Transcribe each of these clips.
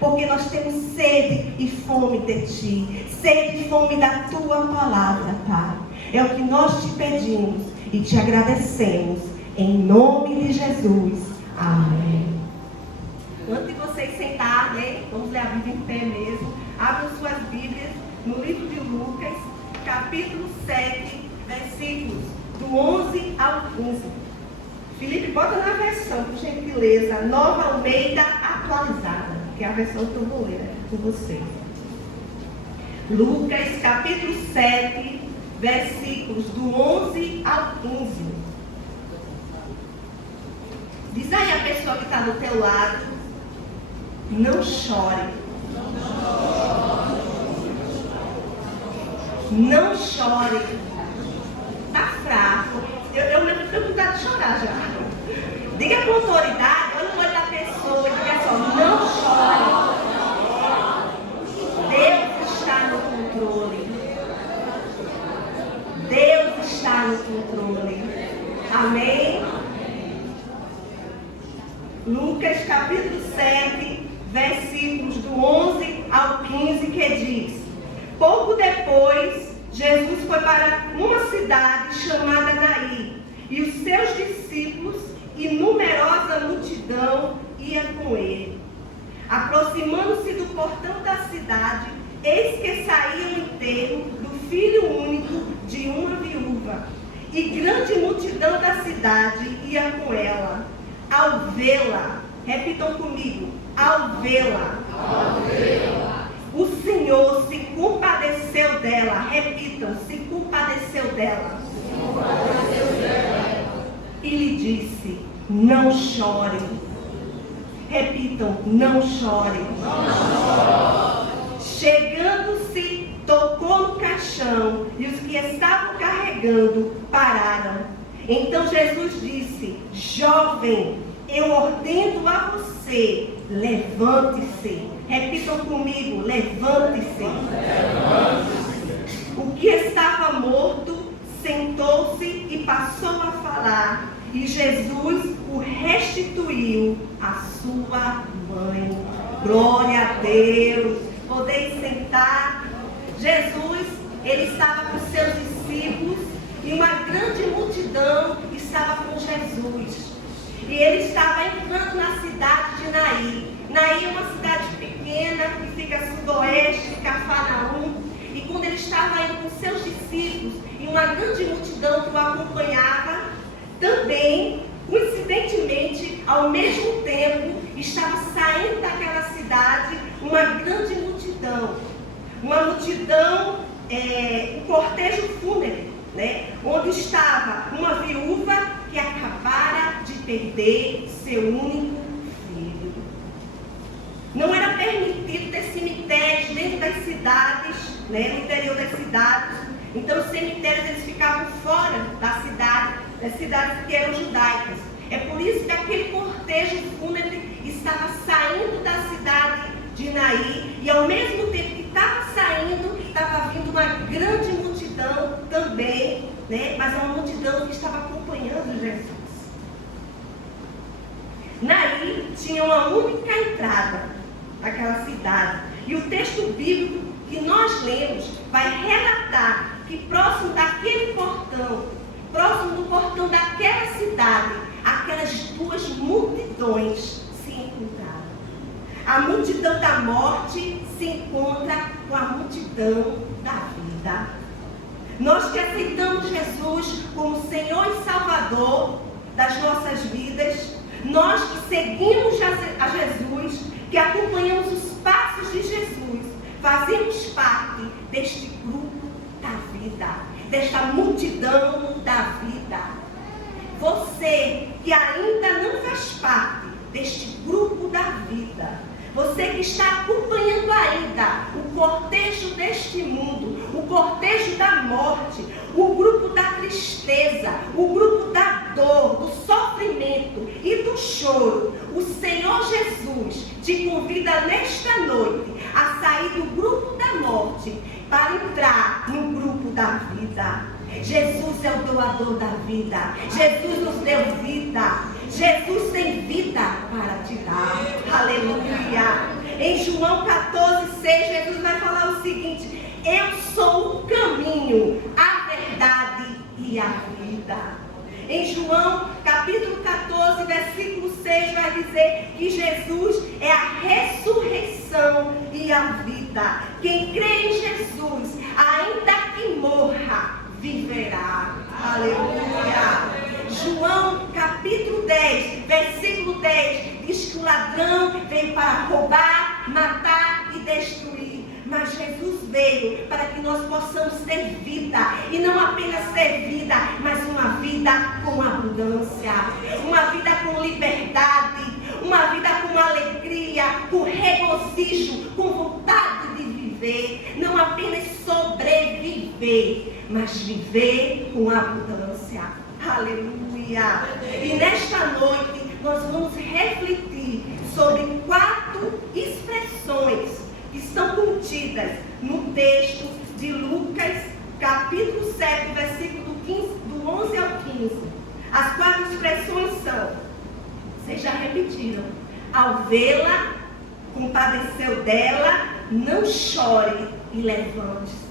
porque nós temos sede e fome de Ti, sede e fome da Tua palavra, Pai. É o que nós te pedimos e te agradecemos, em nome de Jesus. Amém. Antes de vocês sentarem, vamos ler a Bíblia em pé mesmo. Abram suas Bíblias no livro de Lucas, capítulo 7, versículos do 11 ao 15. Felipe, bota na versão, por gentileza, Nova Almeida atualizada, que é a versão que eu vou ler com vocês. Lucas, capítulo 7, versículos do 11 ao 15. Diz aí a pessoa que está do teu lado, não chore. Não chore. Está fraco. Eu mesmo tenho vontade de chorar já. Diga com autoridade, olha no olho da pessoa e diga só, não chore. Deus está no controle. Deus está no controle. Amém? Lucas capítulo 7, versículos do 11 ao 15, que diz: pouco depois, Jesus foi para uma cidade chamada Naim, e os seus discípulos e numerosa multidão ia com ele. Aproximando-se do portão da cidade, eis que saía o enterro do filho único de uma viúva, e grande multidão da cidade ia com ela. Ao vê-la, repitam comigo, ao vê-la, o Senhor se compadeceu dela. Repitam, se compadeceu dela. E lhe disse, não chore. Repitam, não chore. Chegando-se, tocou no caixão, e os que estavam carregando pararam. Então Jesus disse, jovem, eu ordeno a você, levante-se. Repitam comigo, levante-se. O que estava morto sentou-se e passou a falar, e Jesus o restituiu à sua mãe. Glória a Deus. Podeis sentar. Jesus, ele estava com seus discípulos, e uma grande multidão estava com Jesus. E ele estava entrando na cidade de Naim. Naim é uma cidade pequena que fica a sudoeste de Cafarnaum. E quando ele estava indo com seus discípulos e uma grande multidão que o acompanhava, também, coincidentemente, ao mesmo tempo, estava saindo daquela cidade uma grande multidão. Uma multidão, um cortejo fúnebre. Onde estava uma viúva que acabara de perder seu único filho. Não era permitido ter cemitérios dentro das cidades, no interior das cidades. Então os cemitérios eles ficavam fora da cidade, das cidades que eram judaicas. É por isso que aquele cortejo fúnebre estava saindo da cidade de Naim, e ao mesmo tempo que estava saindo, estava vindo uma grande multidão também, mas uma multidão que estava acompanhando Jesus. Naim tinha uma única entrada naquela cidade, e o texto bíblico que nós lemos vai relatar que próximo daquele portão, próximo do portão daquela cidade, aquelas duas multidões se encontraram. A multidão da morte se encontra com a multidão da vida. Nós que aceitamos Jesus como Senhor e Salvador das nossas vidas, nós que seguimos a Jesus, que acompanhamos os passos de Jesus, fazemos parte deste grupo da vida, desta multidão da vida. Você que ainda não faz parte deste grupo da vida, você que está acompanhando ainda o cortejo deste mundo, o cortejo da morte, o grupo da tristeza, o grupo da dor, do sofrimento e do choro, o Senhor Jesus te convida nesta noite a sair do grupo da morte para entrar no grupo da vida. Jesus é o doador da vida. Jesus nos deu vida. Jesus tem vida para te dar. Aleluia. Em João 14:6, Jesus vai falar o seguinte: eu sou o caminho, a verdade e a vida. Em João capítulo 14, versículo 6, vai dizer que Jesus é a ressurreição e a vida. Quem crê em Jesus, ainda que morra, viverá. Aleluia. João capítulo 10, versículo 10, diz que o ladrão veio para roubar, matar e destruir. Mas Jesus veio para que nós possamos ter vida. E não apenas ter vida, mas uma vida com abundância. Uma vida com liberdade. Uma vida com alegria, com regozijo, com vontade de viver. Não apenas sobreviver, mas viver com abundância. Aleluia. E nesta noite nós vamos refletir sobre 4 expressões que estão contidas no texto de Lucas, capítulo 7, versículo 15, do 11 ao 15. As 4 expressões são: vocês já repetiram. Ao vê-la, compadeceu dela, não chore e levante-se.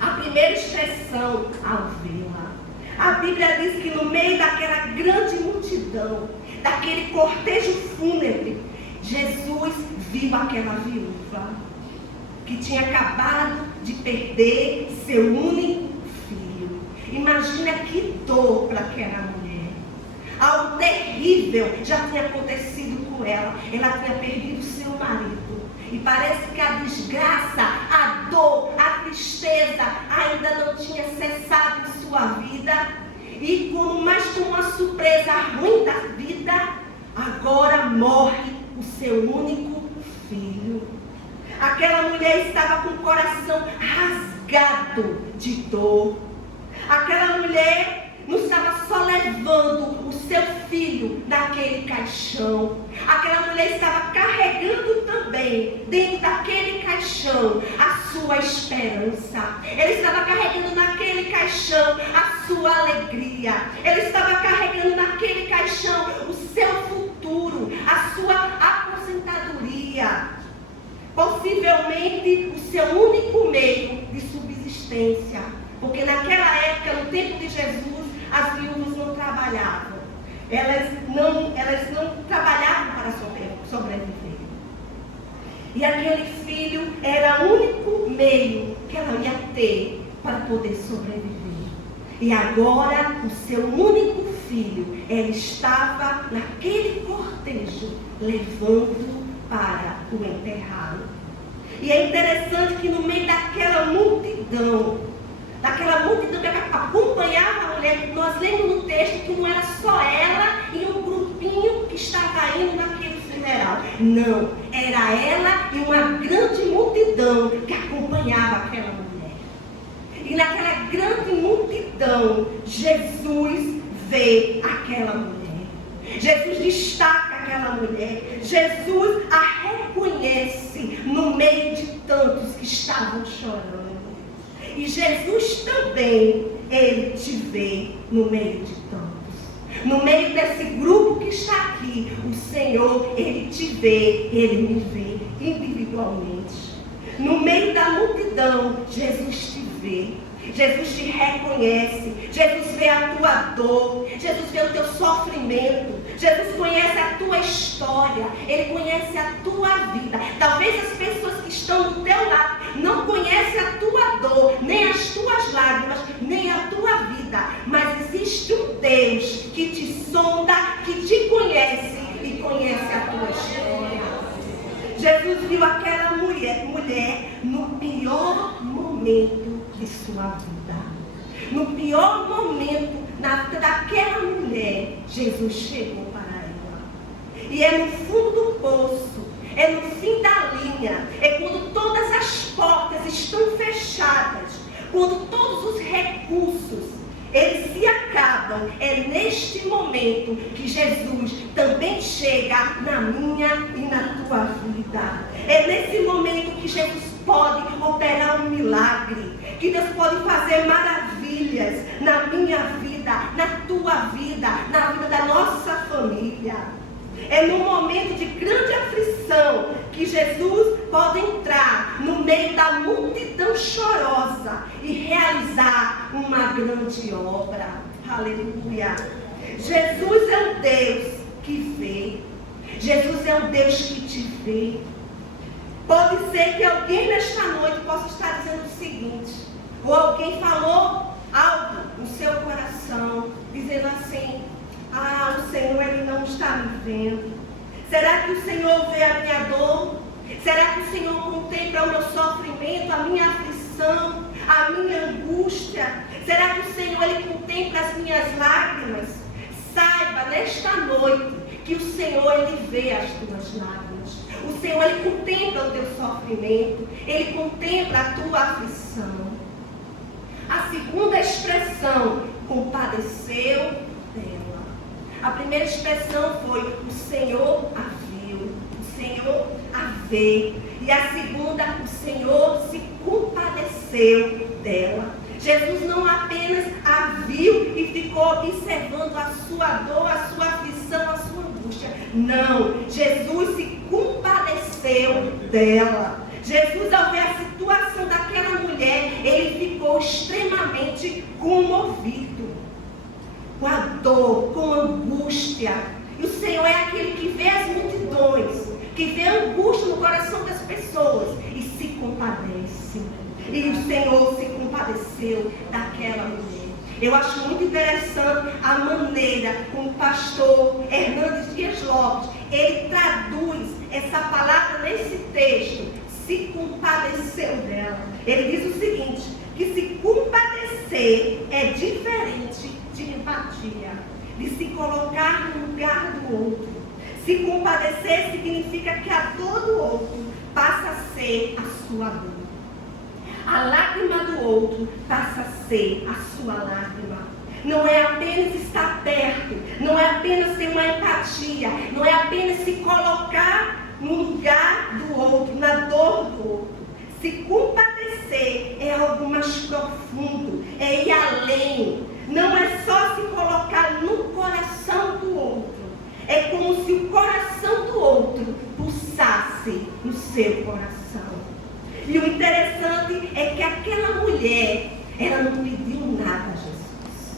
A primeira expressão, ao vê-la. A Bíblia diz que no meio daquela grande multidão, daquele cortejo fúnebre, Jesus viu aquela viúva que tinha acabado de perder seu único filho. Imagina que dor para aquela mulher. Algo terrível já tinha acontecido com ela. Ela tinha perdido seu marido. E parece que a desgraça, a dor, a tristeza ainda não tinha cessado em sua vida. E mais como uma surpresa ruim da vida, agora morre o seu único filho. Aquela mulher estava com o coração rasgado de dor. Aquela mulher não estava só levando o seu filho naquele caixão. Aquela mulher estava carregando também, dentro daquele caixão, a sua esperança. Ela estava carregando naquele caixão a sua alegria. Ela estava carregando naquele caixão o seu futuro, a sua aposentadoria. Possivelmente o seu único meio de subsistência. Porque naquela época, no tempo de Jesus, as viúvas não trabalhavam. Elas não trabalhavam para sobreviver. E aquele filho era o único meio que ela ia ter para poder sobreviver. E agora, o seu único filho, ela estava naquele cortejo, levando para o enterrado. E é interessante que no meio daquela multidão que acompanhava a mulher, nós lemos no texto que não era só ela e um grupinho que estava indo naquele funeral. Não, era ela e uma grande multidão que acompanhava aquela mulher. E naquela grande multidão, Jesus vê aquela mulher. Jesus destaca aquela mulher. Jesus a reconhece no meio de tantos que estavam chorando. E Jesus também, ele te vê no meio de tantos. No meio desse grupo que está aqui, o Senhor, ele te vê, ele me vê individualmente. No meio da multidão, Jesus te vê. Jesus te reconhece. Jesus vê a tua dor. Jesus vê o teu sofrimento. Jesus conhece a tua história. Ele conhece a tua vida. Talvez as pessoas que estão do teu lado não conhecem a tua dor, nem as tuas lágrimas, nem a tua vida. Mas existe um Deus que te sonda, que te conhece e conhece a tua história. Jesus viu aquela mulher no pior momento de sua vida. No pior momento na vida daquela mulher, Jesus chegou para ela. E é no fundo do poço, é no fim da linha, é quando todas as portas estão fechadas, quando todos os recursos eles se acabam. É neste momento que Jesus também chega na minha e na tua vida. É nesse momento que Jesus pode operar um milagre, que Deus pode fazer maravilhas na minha vida, na tua vida, na vida da nossa família. É num momento de grande aflição que Jesus pode entrar no meio da multidão chorosa e realizar uma grande obra. Aleluia. Jesus é um Deus que vê. Jesus é um Deus que te vê. Pode ser que alguém nesta noite possa estar dizendo o seguinte, ou alguém falou algo no seu coração, dizendo assim: ah, o Senhor, Ele não está me vendo. Será que o Senhor vê a minha dor? Será que o Senhor contempla o meu sofrimento, a minha aflição, a minha angústia? Será que o Senhor, Ele contempla as minhas lágrimas? Saiba nesta noite que o Senhor, Ele vê as tuas lágrimas. O Senhor, Ele contempla o teu sofrimento. Ele contempla a tua aflição. A segunda expressão, compadeceu dela. A primeira expressão foi: o Senhor a viu, o Senhor a vê. E a segunda, o Senhor se compadeceu dela. Jesus não apenas a viu e ficou observando a sua dor, a sua aflição, a sua angústia. Não, Jesus se compadeceu dela. Jesus, ao ver a situação daquela mulher, ele ficou extremamente comovido, com a dor, com a angústia. E o Senhor é aquele que vê as multidões, que vê a angústia no coração das pessoas e se compadece. E o Senhor se compadeceu daquela mulher. Eu acho muito interessante a maneira como o pastor Hernandes Dias Lopes, ele traduz essa palavra nesse texto: se compadeceu dela. Ele diz o seguinte, que se compadecer é diferente de empatia, de se colocar no lugar do outro. Se compadecer significa que a dor do outro passa a ser a sua dor. A lágrima do outro passa a ser a sua lágrima. Não é apenas estar perto, não é apenas ter uma empatia, não é apenas se colocar no lugar do outro, na dor do outro. Se compadecer é algo mais profundo, é ir além. Não é só se colocar no coração do outro. É como se o coração do outro pulsasse no seu coração. E o interessante é que aquela mulher, ela não pediu nada a Jesus.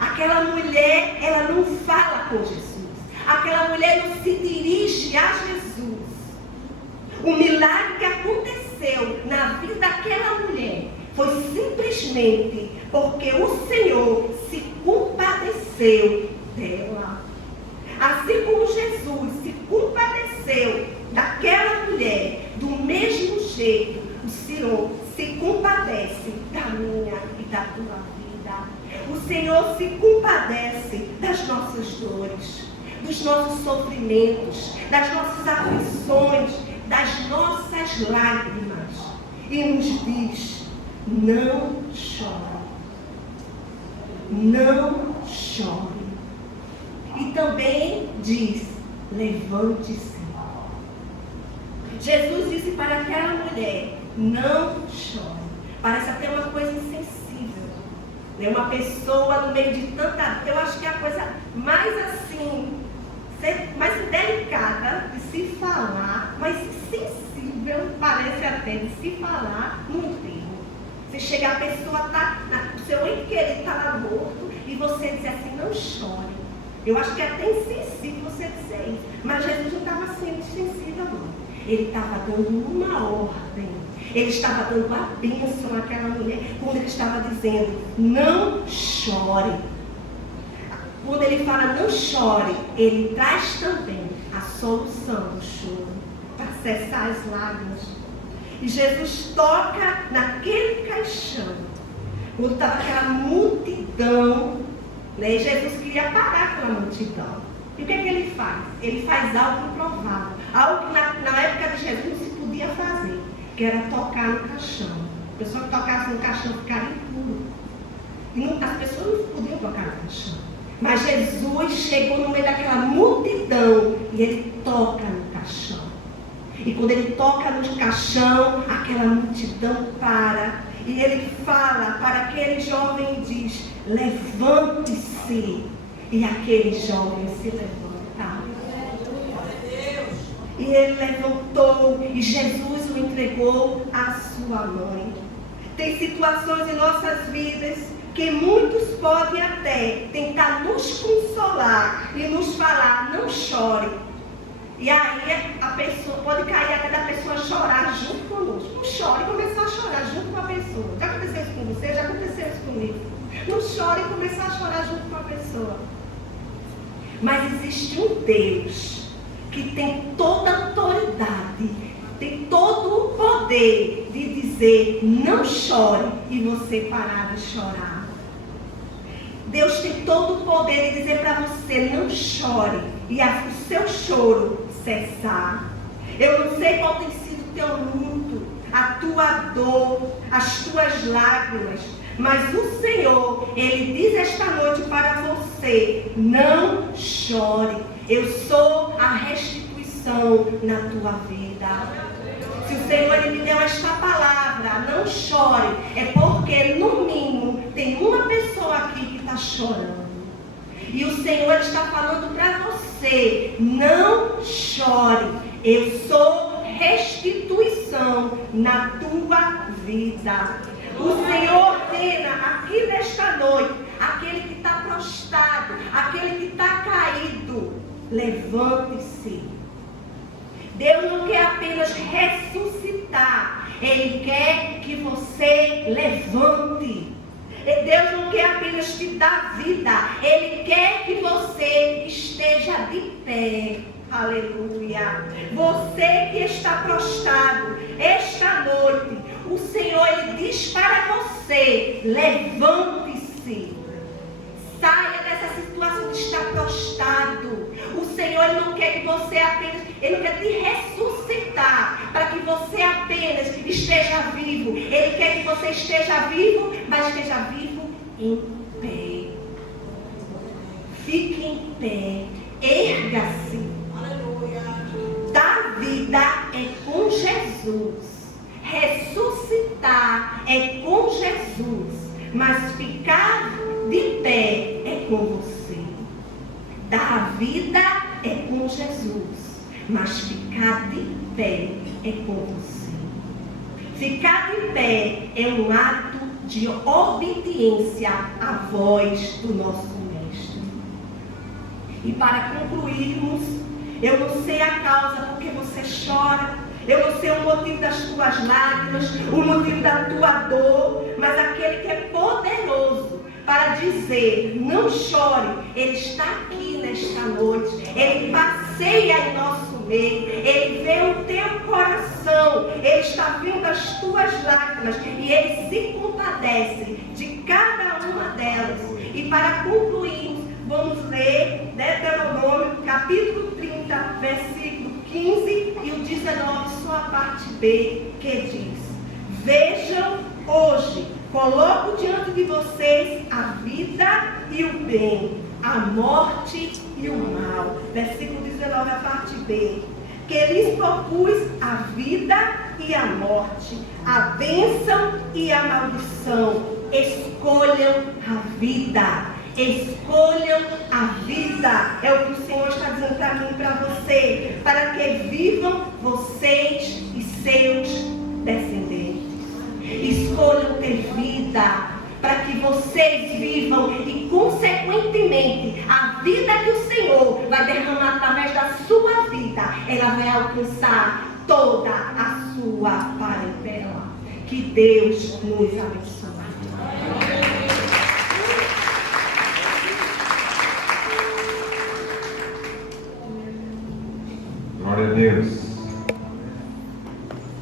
Aquela mulher, ela não fala com Jesus. Aquela mulher não se dirige a Jesus. O milagre que aconteceu na vida daquela mulher foi simplesmente porque o Senhor se compadeceu dela. Assim como Jesus se compadeceu daquela mulher, do mesmo jeito, o Senhor se compadece da minha e da tua vida. O Senhor se compadece das nossas dores, dos nossos sofrimentos, das nossas aflições, das nossas lágrimas. E nos diz: não chore. Não chore. E também diz: levante-se. Jesus disse para aquela mulher: não chore. Parece até uma coisa insensível, né? Uma pessoa no meio de tanta... Eu acho que é a coisa mais assim, mais delicada de se falar, mais sensível, parece até, de se falar no enterro. Você chega, a pessoa está, o seu ente querido está lá morto, e você diz assim: não chore. Eu acho que é até insensível você dizer isso. Mas Jesus não estava sendo insensível, não. Ele estava dando uma ordem. Ele estava dando a bênção àquela mulher, quando ele estava dizendo: não chore. Quando ele fala não chore, ele traz também a solução do choro, para cessar as lágrimas. E Jesus toca naquele caixão, quando estava aquela multidão, né? Jesus queria parar aquela multidão. E o que é que ele faz? Ele faz algo improvável, algo que na época de Jesus não se podia fazer, que era tocar no caixão. A pessoa que tocasse no caixão ficava impuro. E as pessoas não podiam tocar no caixão. Mas Jesus chegou no meio daquela multidão e ele toca no caixão. E quando ele toca no caixão, aquela multidão para. E ele fala para aquele jovem e diz: levante-se. E aquele jovem se levanta. E ele levantou e Jesus o entregou à sua mãe. Tem situações em nossas vidas que muitos podem até tentar nos consolar e nos falar, não chore. E aí a pessoa pode cair até da pessoa chorar junto conosco. Não chore e começar a chorar junto com a pessoa. Já aconteceu isso com você? Já aconteceu isso comigo. Não chore e começar a chorar junto com a pessoa. Mas existe um Deus que tem toda a autoridade, tem todo o poder de dizer, não chore, e você parar de chorar. Deus tem todo o poder de dizer para você, não chore, e o seu choro cessar. Eu não sei qual tem sido o teu luto, a tua dor, as tuas lágrimas, mas o Senhor, Ele diz esta noite para você, não chore, eu sou a restituição na tua vida. Se o Senhor Ele me deu esta palavra, não chore, é porque no mínimo tem uma pessoa aqui que está chorando. E o Senhor está falando para você, não chore, eu sou restituição na tua vida. O Senhor ordena aqui nesta noite, aquele que está prostrado, aquele que está caído, levante-se. Deus não quer apenas ressuscitar, Ele quer que você levante. Deus não quer apenas te dar vida, Ele quer que você esteja de pé. Aleluia. Você que está prostrado esta noite, o Senhor Ele diz para você, levante-se. Saia dessa situação de estar prostrado. O Senhor Ele não quer que você apenas, Ele não quer te ressuscitar para que você apenas esteja vivo. Ele quer que você esteja vivo, mas esteja vivo em pé. Fique em pé. Erga-se. Dar vida é com Jesus. Ressuscitar é com Jesus. Mas ficar de pé é com você. Dar vida é com Jesus. Mas ficar de pé é com você. Ficar de pé é um ato de obediência à voz do nosso Mestre. E para concluirmos, eu não sei a causa porque você chora, eu não sei o motivo das tuas lágrimas, o motivo da tua dor, mas aquele que é poderoso para dizer, não chore, Ele está aqui nesta noite, Ele passeia em nosso meio, Ele vê o teu coração, Ele está vendo as tuas lágrimas e Ele se compadece de cada uma delas. E para concluir, vamos ler Deuteronômio capítulo 30, versículo 15 e o 19, só a parte B, que diz: vejam hoje, coloco diante de vocês a vida e o bem, a morte e o mal. Versículo 19, a parte B. Que lhes propus a vida e a morte, a bênção e a maldição. Escolham a vida. Escolham a vida. É o que o Senhor está dizendo para mim e para você. Para que vivam vocês e seus descendentes. Escolham ter vida, para que vocês vivam e, consequentemente, a vida que o Senhor vai derramar através da sua vida, ela vai alcançar toda a sua parentela. Que Deus nos abençoe. Glória a Deus.